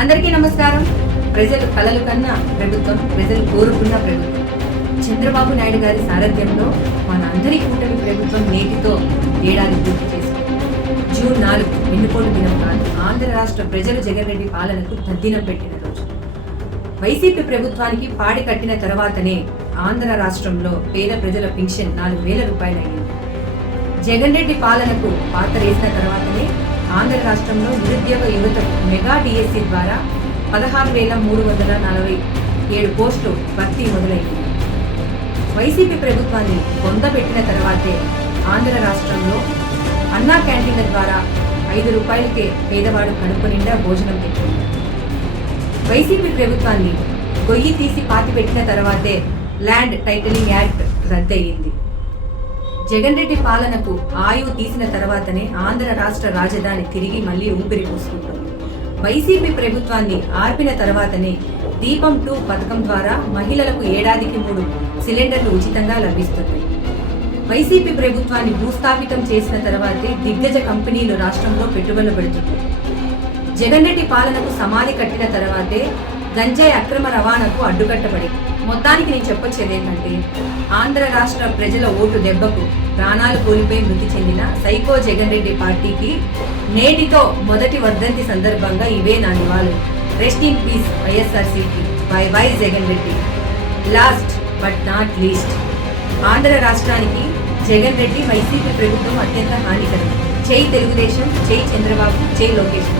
అందరికీ నమస్కారం. ప్రజలు కలలు కన్నా ప్రభుత్వం, ప్రజలు కోరుకున్న ప్రభుత్వం. చంద్రబాబు నాయుడు గారి సారథ్యంలో మన అందరి కూటమి ప్రభుత్వం నేటితో ఏడాది పూర్తి చేసుకుంది. జూన్ 4 ఎన్నుకోటు దినం కాదు, ఆంధ్ర రాష్ట్ర ప్రజలు జగన్ రెడ్డి పాలనకు తద్దినం పెట్టిన రోజు. వైసీపీ ప్రభుత్వానికి పాడి కట్టిన తర్వాతనే ఆంధ్ర రాష్ట్రంలో పేద ప్రజల పెన్షన్ 4,000 రూపాయలు అయింది. జగన్ రెడ్డి పాలనకు పాత్ర వేసిన తర్వాతనే ఆంధ్ర రాష్ట్రంలో నిరుద్యోగ యువతకు మెగా డిఎస్సి ద్వారా 16,347 పోస్టులు భర్తీ మొదలైంది. వైసీపీ ప్రభుత్వాన్ని పొందబెట్టిన తర్వాతే ఆంధ్ర రాష్ట్రంలో అన్నా క్యాంటీన్ల ద్వారా 5 రూపాయలకే పేదవాడు కడుపు నిండా భోజనం పెట్టింది. వైసీపీ ప్రభుత్వాన్ని గొయ్యి తీసి పాతిపెట్టిన తర్వాతే ల్యాండ్ టైటిలింగ్ యాక్ట్ రద్దయింది. జగన్ రెడ్డి పాలనకు ఆయువు తీసిన తర్వాతనే ఆంధ్ర రాష్ట్ర రాజధాని తిరిగి మళ్లీ ఊపిరి పోసుకుంటుంది. వైసీపీ ప్రభుత్వాన్ని ఆర్పిన తర్వాతనే దీపం 2 పథకం ద్వారా మహిళలకు ఏడాదికి 3 సిలిండర్లు ఉచితంగా లభిస్తున్నాయి. వైసీపీ ప్రభుత్వాన్ని భూస్థాపితం చేసిన తర్వాతే దిగ్గజ కంపెనీలు రాష్ట్రంలో పెట్టుబడులు పెడుతున్నాయి. జగన్ రెడ్డి పాలనకు సమాధి కట్టిన తర్వాతే గంజాయి అక్రమ రవాణాకు అడ్డుకట్టబడింది. మొత్తానికి నేను చెప్పొచ్చేది ఏంటంటే, ఆంధ్ర రాష్ట్ర ప్రజల ఓటు దెబ్బకు ప్రాణాలు కోల్పోయి మృతి చెందిన సైకో జగన్ రెడ్డి పార్టీకి నేటితో మొదటి వర్ధంతి సందర్భంగా ఇవే నా నివాళులు. Rest in peace YSRCP. By by Jagan Reddy. Last but not least, Andhra రాష్ట్రానికి జగన్ రెడ్డి వైసీపీ ప్రభుత్వం అత్యంత హానికరం. జై తెలుగుదేశం, జై చంద్రబాబు, జై లోకేష్.